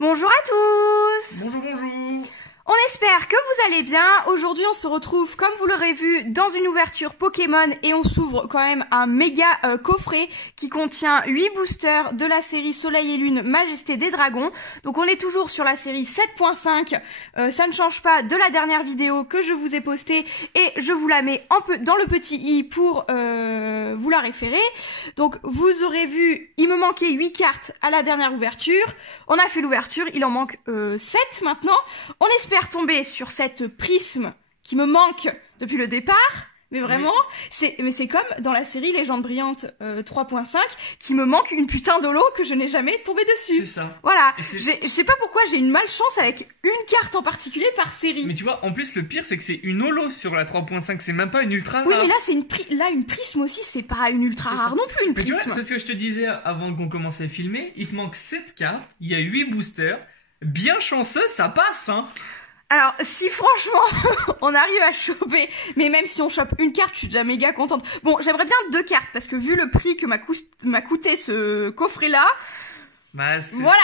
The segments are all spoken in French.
Bonjour à tous! Bonjour, bonjour! On espère que vous allez bien. Aujourd'hui, on se retrouve, comme vous l'aurez vu, dans une ouverture Pokémon et on s'ouvre quand même un méga coffret qui contient 8 boosters de la série Soleil et Lune Majesté des Dragons. Donc on est toujours sur la série 7.5. Ça ne change pas de la dernière vidéo que je vous ai postée et je vous la mets dans le petit i pour vous la référer. Donc vous aurez vu, il me manquait 8 cartes à la dernière ouverture. On a fait l'ouverture, il en manque 7 maintenant. On espère tomber sur cette prisme qui me manque depuis le départ, mais vraiment, oui. c'est comme dans la série Légende brillante 3.5 qui me manque une putain de lot que je n'ai jamais tombé dessus. C'est ça. Voilà, je sais pas pourquoi j'ai une malchance avec une carte en particulier par série. Mais tu vois, en plus le pire c'est que c'est une holo sur la 3.5, c'est même pas une ultra rare. Oui, mais là c'est une prisme aussi, c'est pas une ultra rare non plus une prisme. Mais tu vois, c'est ce que je te disais avant qu'on commence à filmer, il te manque 7 cartes, il y a 8 boosters, bien chanceux, ça passe hein. Alors, si franchement, on arrive à choper, mais même si on chope une carte, je suis déjà méga contente. Bon, j'aimerais bien 2 cartes, parce que vu le prix que m'a coûté ce coffret-là, voilà,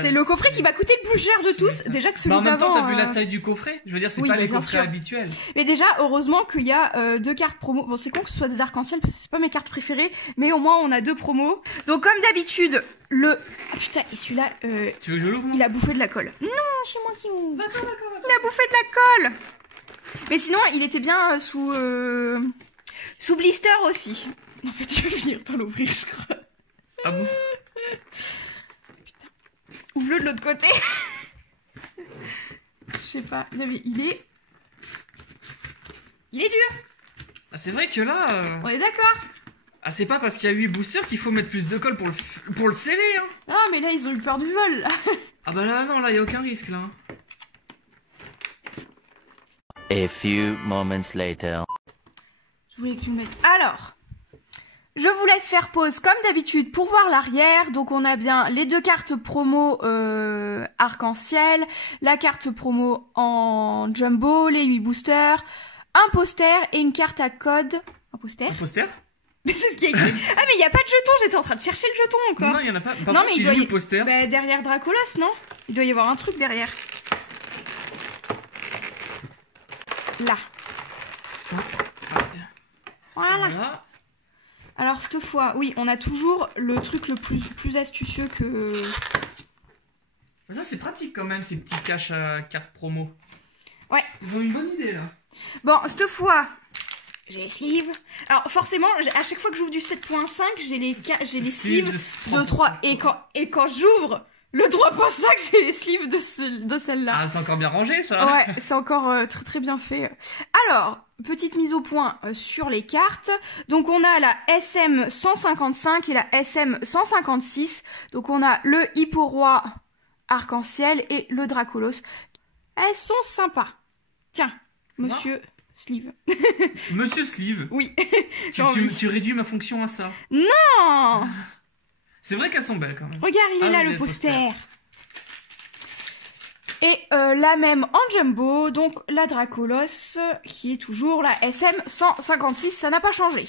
c'est le coffret qui m'a coûté le plus cher de tous. Déjà que celui d'avant... en même temps, t'as vu la taille du coffret? Je veux dire, c'est pas les coffrets habituels. Mais déjà, heureusement qu'il y a 2 cartes promo. Bon, c'est con que ce soit des arcs-en-ciel, parce que c'est pas mes cartes préférées, mais au moins on a 2 promos. Donc, comme d'habitude, Ah putain, et celui-là... Tu veux que je l'ouvre? Il a bouffé de la colle. Non, c'est moi qui ouvre. D'accord. Il a bouffé de la colle. Mais sinon, il était bien sous blister aussi. En fait, je vais finir par l'ouvrir, je crois. Ah bon? Putain. Ouvre-le de l'autre côté. Je sais pas. Non, mais il est dur. Ah, c'est vrai que là... On est d'accord. Ah, c'est pas parce qu'il y a 8 boosters qu'il faut mettre plus de colle pour le sceller hein. Non, mais là, ils ont eu peur du vol, là. Ah bah là, non, là, y a aucun risque, là. A few moments later. Je voulais que tu me mettes... Alors, je vous laisse faire pause comme d'habitude pour voir l'arrière. Donc on a bien les 2 cartes promo arc-en-ciel, la carte promo en jumbo, les 8 boosters, un poster et une carte à code. Un poster? Un poster? Mais c'est ce qui est écrit. Ah mais il n'y a pas de jeton, j'étais en train de chercher le jeton encore. Non, il n'y en a pas. Non mais il doit y... le poster. Bah, derrière Dracolos, non? Il doit y avoir un truc derrière. Là. Voilà. Alors cette fois, oui, on a toujours le truc le plus astucieux que... Ça c'est pratique quand même, ces petits caches à cartes promo. Ouais. Ils ont une bonne idée là. Bon, cette fois, j'ai les sleeves. Alors forcément, à chaque fois que j'ouvre du 7.5, j'ai les sleeves de 3. Et quand j'ouvre le 3.5, j'ai les sleeves de celle-là. Ah, c'est encore bien rangé ça. Ouais, c'est encore très très bien fait. Alors, petite mise au point sur les cartes. Donc on a la SM 155 et la SM 156. Donc on a le Hipporoi arc-en-ciel et le Dracolos. Elles sont sympas. Tiens, monsieur Sleeve. Monsieur Sleeve. Oui. Tu réduis ma fonction à ça. Non. C'est vrai qu'elles sont belles quand même. Regarde, il est là le poster. Et la même en jumbo, donc la Dracolos, qui est toujours la SM 156, ça n'a pas changé.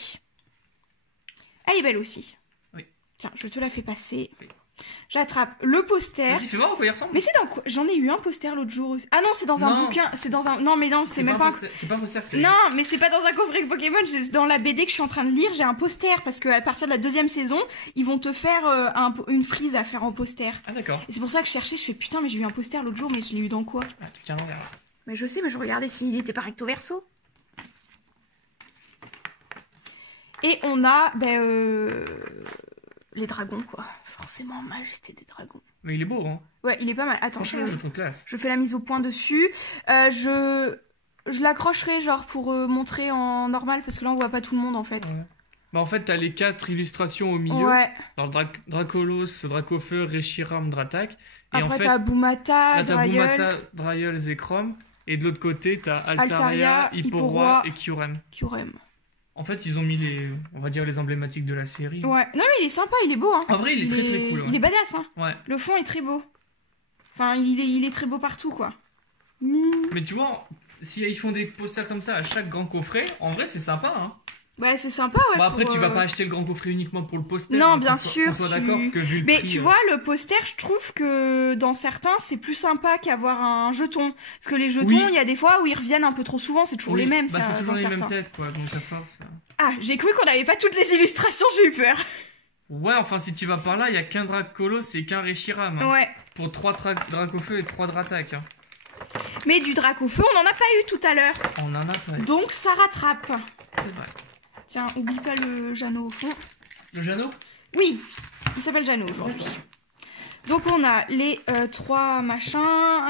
Elle est belle aussi. Oui. Tiens, je te la fais passer. Oui. J'attrape le poster. Vas-y, fais voir à quoi il ressemble. Mais c'est dans quoi? J'en ai eu un poster l'autre jour aussi. Ah non, c'est dans un bouquin. C'est dans un... Non, mais non, c'est même pas... C'est pas un poster. Non, mais c'est pas dans un coffret Pokémon. Dans la BD que je suis en train de lire, j'ai un poster. Parce qu'à partir de la 2e saison, ils vont te faire une frise à faire en poster. Ah d'accord. Et c'est pour ça que je cherchais. Je fais putain, mais j'ai eu un poster l'autre jour, mais je l'ai eu dans quoi? Ah, tu tiens l'envers. Mais je sais, mais je regardais s'il était pas recto verso. Et on a... les dragons, quoi. Forcément, Majesté des Dragons. Mais il est beau, hein. Ouais, il est pas mal. Attends, franchement, je trouve classe. Je fais la mise au point dessus. Je l'accrocherai, genre, pour montrer en normal, parce que là, on voit pas tout le monde, en fait. Ouais. Bah, en fait, t'as les 4 illustrations au milieu. Ouais. Alors, Dracolos, Dracofeu, Reshiram, Dratak. Et après, en fait, t'as Boumata, Drayeul. Boumata, Drayeul, Zekrom. Et de l'autre côté, t'as Altaria, Hipporoi et Kyurem. En fait, ils ont mis on va dire les emblématiques de la série. Ouais. Non, mais il est sympa, il est beau, hein. En vrai, il est très très cool. Ouais. Il est badass, hein. Ouais. Le fond est très beau. Enfin, il est très beau partout, quoi. Mais tu vois, si ils font des posters comme ça à chaque grand coffret, en vrai, c'est sympa, hein. Ouais, c'est sympa, ouais. Bon, après, tu vas pas acheter le grand coffret uniquement pour le poster. Non, bien sûr. Qu'on soit d'accord, parce que vu le Mais prix, tu vois, le poster, je trouve que dans certains, c'est plus sympa qu'avoir un jeton. Parce que les jetons, il y a des fois où ils reviennent un peu trop souvent, c'est toujours les mêmes. Bah, c'est toujours les mêmes têtes, quoi, donc à force. Ah, j'ai cru qu'on n'avait pas toutes les illustrations, j'ai eu peur. Ouais, enfin, si tu vas par là, il y a qu'un Dracolos et qu'un Reshiram. Hein, ouais. Pour 3 Dracofeu et 3 Dratak. Hein. Mais du Dracofeu, on en a pas eu tout à l'heure. On en a pas eu. Donc ça rattrape. C'est vrai. Tiens, oublie pas le Jeannot au fond. Le Jeannot? Oui, il s'appelle Jeannot aujourd'hui. Donc on a les 3 machins,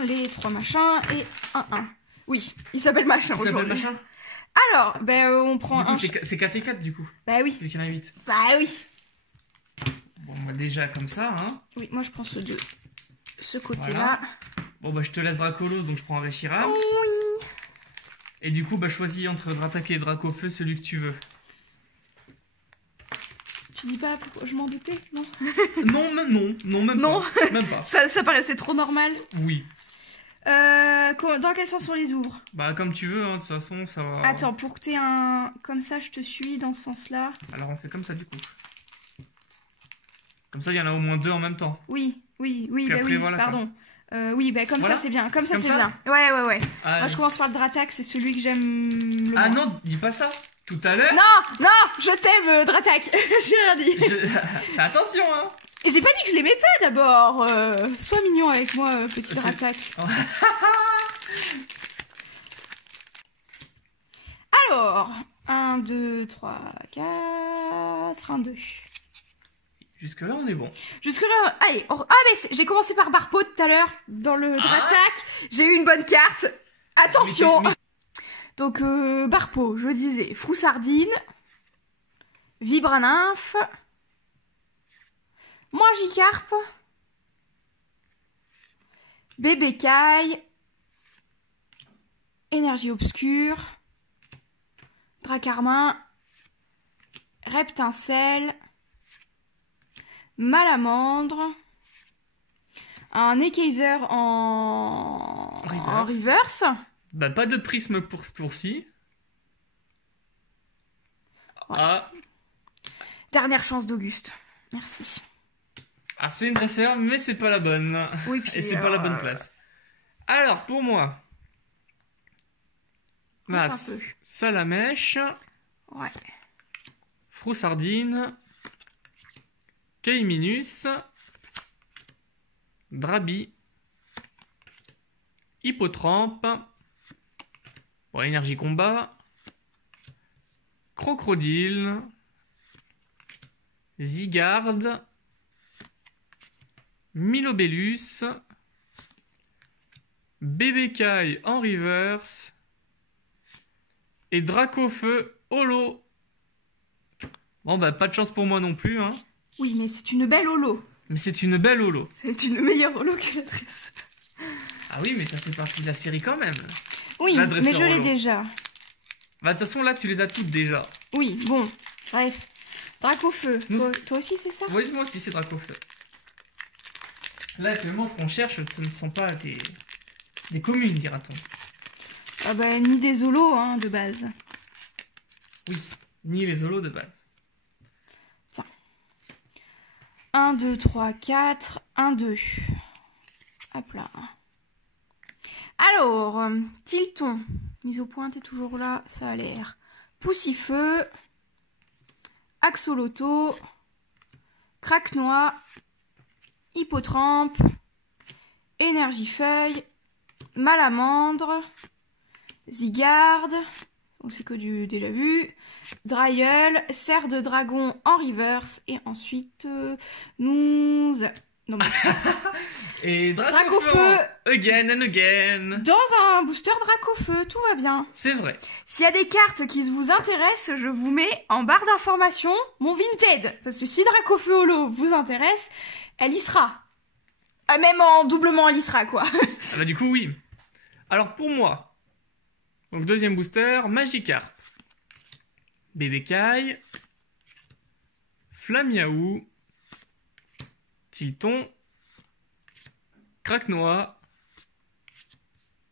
et 1. Oui, il s'appelle machin aujourd'hui. Il s'appelle machin? Alors, on prend du coup, c'est 4 et 4 du coup. Bah oui. Vu qu'il y en a 8. Bah oui. Bon, bah déjà comme ça, hein. Oui, moi je prends ceux de ce côté-là. Voilà. Bon, bah je te laisse Dracolos, donc je prends un Reshiram. Oui. Et du coup, bah choisis entre Dratak et Dracofeu celui que tu veux. Tu dis pas pourquoi je m'en doutais, non? Non, même pas. Même pas. Ça paraissait trop normal. Oui. Dans quel sens on les ouvre? Bah comme tu veux, hein, de toute façon, ça va... Attends, pour que t'aies un... Comme ça, je te suis dans ce sens-là. Alors on fait comme ça du coup. Comme ça, il y en a au moins 2 en même temps. Oui, bah après, oui, voilà, pardon. Oui, bah comme voilà. ça c'est bien, comme ça c'est ça bien. Ouais. Ah, moi je commence par le Dratak, c'est celui que j'aime le moins. Ah non, dis pas ça. Tout à l'heure... Non, je t'aime Dratak. J'ai rien dit. Fais attention, hein. Et j'ai pas dit que je l'aimais pas d'abord. Sois mignon avec moi, petit Dratak. Alors, 1, 2, 3, 4, 1, 2. Jusque-là, on est bon. Jusque-là, allez. Ah, mais j'ai commencé par Barpo tout à l'heure, dans le Dratak. J'ai eu une bonne carte. Attention. Donc, Barpo, je disais, Froussardine, Vibranymphe, Magikarp, Bébécaille, Énergie Obscure, Dracarmin, Reptincelle, Malamandre, un Ekaiser en reverse. Bah pas de prisme pour ce tour-ci. Ouais. Ah. Dernière chance d'Auguste. Merci. Ah c'est une dresseur mais c'est pas la bonne. Oui, puis, et c'est pas la bonne place. Alors pour moi. Mas, Salamèche. Ouais. Froussardine. Keiminus. Drabi. Hippotrampe. Bon, énergie combat. Crocodile. Zygarde. Milobellus. Bébécaille en reverse. Et Dracofeu holo. Bon bah pas de chance pour moi non plus hein. Oui mais c'est une belle holo. Mais c'est une belle holo. C'est une meilleure holo que la dresse. Ah oui mais ça fait partie de la série quand même. Oui mais je l'ai déjà. Bah de toute façon là tu les as toutes déjà. Oui bon bref. Dracofeu. Toi aussi c'est ça? Oui moi aussi c'est Dracofeu. Là actuellement ce qu'on cherche ce ne sont pas des communes dira-t-on. Ah bah ni des holos hein de base. Oui, ni les holos de base. Tiens. 1, 2, 3, 4, 1, 2. Hop là. Alors, Tilton. Mise au point, t'es toujours là, ça a l'air. Poussifeu. Axoloto. Craquenois. Hippotrampe. Énergifeuille. Malamandre. Zygarde. On sait que du déjà vu. Dryeul, Serre de Dragon en reverse. Et ensuite, nous... Non, mais... Et Dracofeu again and again. Dans un booster Dracofeu, tout va bien. C'est vrai. S'il y a des cartes qui vous intéressent, je vous mets en barre d'informations mon Vinted. Parce que si Dracofeu Holo vous intéresse, elle y sera. Ah, même en doublement, elle y sera, quoi. Ah bah du coup, oui. Alors pour moi, donc deuxième booster, Magikarp, Bébécaille, Flamiaou, Tilton, Craquenois,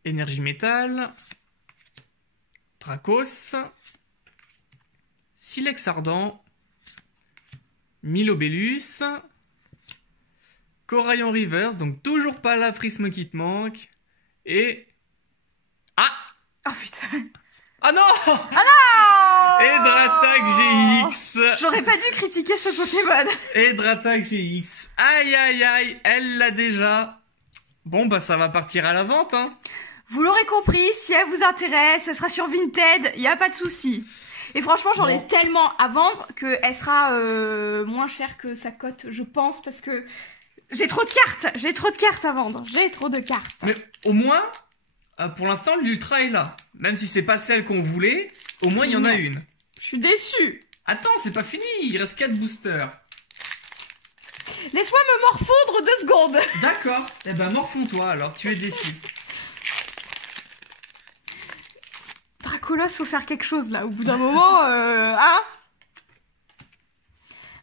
Énergie Métal, Dracos, Silex ardent, Milobellus, Corail en reverse, donc toujours pas la prisme qui te manque, et... Ah! Oh putain! Ah non! Ah non! Et Dratak GX! J'aurais pas dû critiquer ce Pokémon! Et Dratak GX. Aïe aïe aïe, elle l'a déjà. Bon bah ça va partir à la vente, hein. Vous l'aurez compris, si elle vous intéresse, elle sera sur Vinted, y a pas de souci. Et franchement, j'en ai tellement à vendre qu'elle sera moins chère que sa cote, je pense, parce que j'ai trop de cartes. J'ai trop de cartes à vendre. J'ai trop de cartes. Mais au moins, pour l'instant, l'Ultra est là. Même si c'est pas celle qu'on voulait, au moins il y en a une. Je suis déçue. Attends, c'est pas fini, il reste 4 boosters. Laisse-moi me morfondre 2 secondes. D'accord. Eh ben morfonds-toi alors, tu es déçu. Dracolos, faut faire quelque chose là, au bout d'un moment, hein.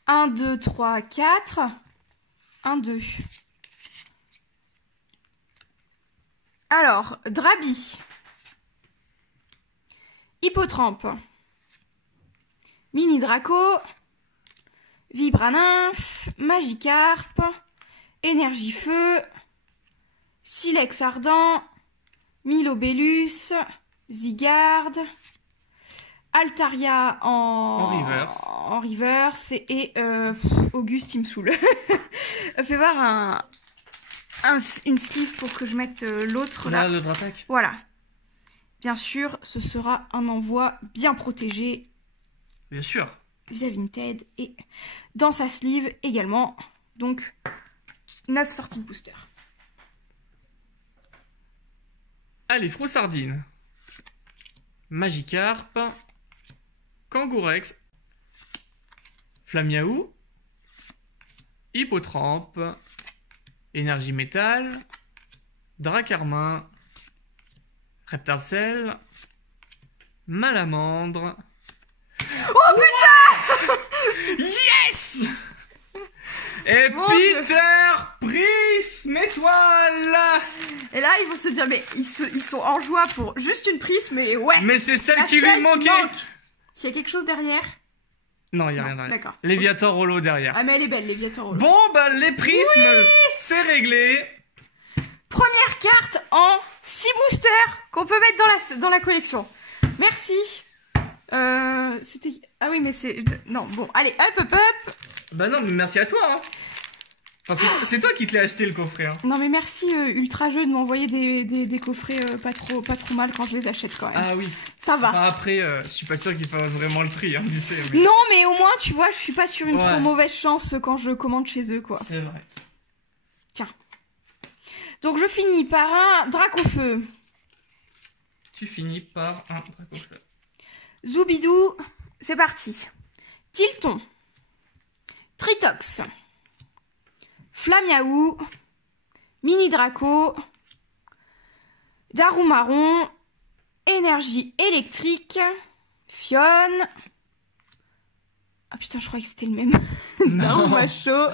1, 2, 3, 4. 1, 2. Alors, Drabi. Hippotrampe. Mini Draco. Vibranymph. Magikarp. Énergie Feu. Silex Ardent. Milobellus. Zygarde, Altaria en reverse et Auguste il me saoule. Fais voir une sleeve pour que je mette l'autre là. Le Dratak. Voilà. Bien sûr, ce sera un envoi bien protégé. Bien sûr. Via Vinted et dans sa sleeve également. Donc 9 sorties de booster. Allez, Froussardine. Magikarp, Kangourex, Flamiaou, Hippotrampe, Énergie Métal, Dracarmin, Reptarcell, Malamandre. Oh putain! Yes! Et Mon Peter Prisme Étoile! Et là, ils vont se dire, mais ils sont en joie pour juste une prisme, mais ouais! Mais c'est celle qui seule lui manquait! S'il y a quelque chose derrière? Non, il n'y a rien derrière. D'accord. Léviator Holo derrière. Ah, mais elle est belle, Léviator Holo. Bon, bah, les prismes, c'est réglé. Première carte en 6 boosters qu'on peut mettre dans la collection. Merci. C'était... Ah oui, mais c'est... Non, bon, allez, hop. Bah non, mais merci à toi, hein. Enfin, c'est toi qui te l'as acheté, le coffret, hein. Non, mais merci Ultra Jeu de m'envoyer des coffrets pas trop mal quand je les achète, quand même. Ah oui. Ça va. Enfin, après, je suis pas sûr qu'ils fassent vraiment le tri, hein, tu sais. Mais... Non, mais au moins, tu vois, je suis pas sur une trop mauvaise chance quand je commande chez eux, quoi. C'est vrai. Tiens. Donc, je finis par un Dracofeu. Tu finis par un Dracofeu. Zoubidou, c'est parti. Tilton. Tritox. Flamiaou. Mini Draco. Darumaron. Énergie électrique. Fionne. Ah putain, je croyais que c'était le même. Darumacho.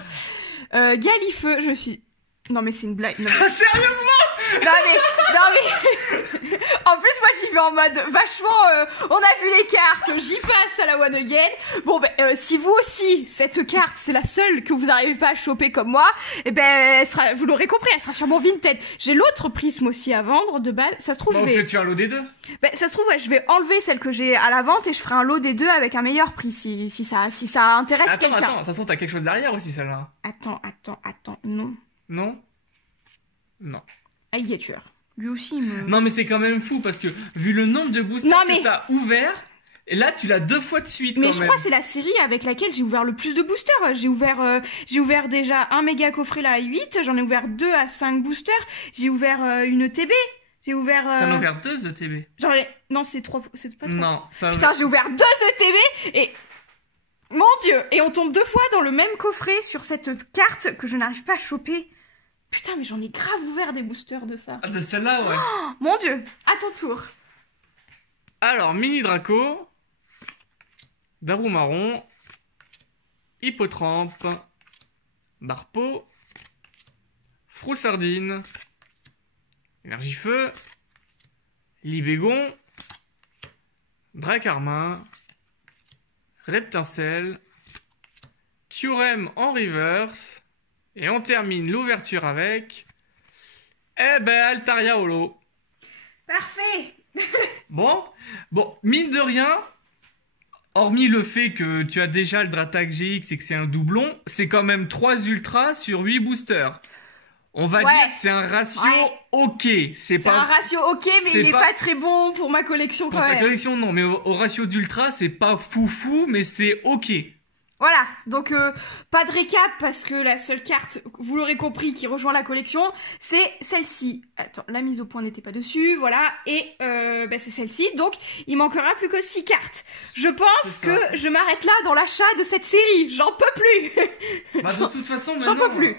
Galifeu, je suis... Non mais c'est une blague. Non, mais... Sérieusement? Non mais... En plus moi j'y vais en mode vachement on a vu les cartes, j'y passe à la one again. Bon ben si vous aussi cette carte c'est la seule que vous n'arrivez pas à choper comme moi, et ben elle sera, vous l'aurez compris, elle sera sur mon Vinted. J'ai l'autre prisme aussi à vendre de base, ça se trouve bon, je vais... tu as un lot des deux. Ben ça se trouve ouais, je vais enlever celle que j'ai à la vente et je ferai un lot des deux avec un meilleur prix si ça intéresse quelqu'un. Attends, ça se trouve t'as quelque chose derrière aussi celle-là. Attends, non. Non? Non. Alligator. Lui aussi, il me... Non, mais c'est quand même fou parce que vu le nombre de boosters que t'as ouvert, et là tu l'as 2 fois de suite. Mais quand je même. crois que c'est la série avec laquelle j'ai ouvert le plus de boosters. J'ai ouvert déjà un méga coffret là à 8, j'en ai ouvert 2 à 5 boosters, j'ai ouvert une TB, j'ai ouvert. T'en as ouvert 2 ETB. Non, c'est 3, c'est pas 3. Non. Putain, j'ai ouvert 2 ETB et. Mon dieu! Et on tombe 2 fois dans le même coffret sur cette carte que je n'arrive pas à choper. Putain, mais j'en ai grave ouvert des boosters de ça. Ah, de celle-là, ouais. Oh, mon dieu, à ton tour. Alors, Mini Draco, Darumaron, Hippotrampe, Barpeau, Froussardine, Énergie Feu, Libégon, Dracarmin, Reptincelle, Kyurem en reverse, et on termine l'ouverture avec... Altaria Holo. Parfait. Bon, mine de rien, hormis le fait que tu as déjà le Dratak GX et que c'est un doublon, c'est quand même 3 ultras sur 8 boosters. On va dire que c'est un ratio ok. C'est un ratio ok, mais il est pas très bon pour ma collection quand même. Pour ta collection, non, mais au ratio d'ultra, c'est pas foufou, mais c'est ok. Voilà, donc pas de récap parce que la seule carte, vous l'aurez compris, qui rejoint la collection, c'est celle-ci. Attends, la mise au point n'était pas dessus, voilà, et c'est celle-ci, donc il manquera plus que 6 cartes. Je pense que je m'arrête là dans l'achat de cette série, j'en peux plus. De toute façon, maintenant... J'en peux plus.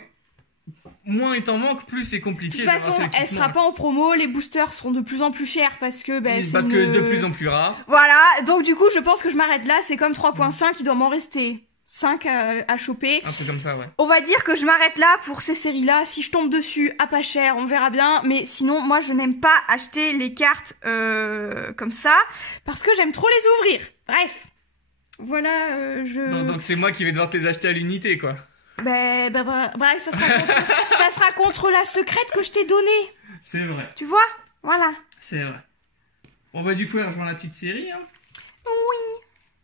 Moins il t'en manque, plus c'est compliqué. De toute façon, elle sera pas en promo, les boosters seront de plus en plus chers parce que que de plus en plus rare. Voilà, donc du coup je pense que je m'arrête là, c'est comme 3.5, il doit m'en rester 5 à choper. Un peu comme ça, ouais. On va dire que je m'arrête là pour ces séries-là, si je tombe dessus à pas cher, on verra bien, mais sinon moi je n'aime pas acheter les cartes comme ça, parce que j'aime trop les ouvrir. Bref, voilà, Donc c'est moi qui vais devoir te les acheter à l'unité, quoi. Bref, ça sera contre la secrète que je t'ai donnée. C'est vrai. Tu vois? Voilà. C'est vrai. On va du coup rejoindre la petite série, hein. Oui.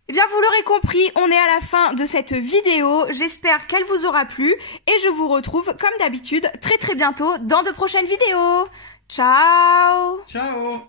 Eh bien, vous l'aurez compris, on est à la fin de cette vidéo. J'espère qu'elle vous aura plu. Et je vous retrouve, comme d'habitude, très très bientôt dans de prochaines vidéos. Ciao! Ciao!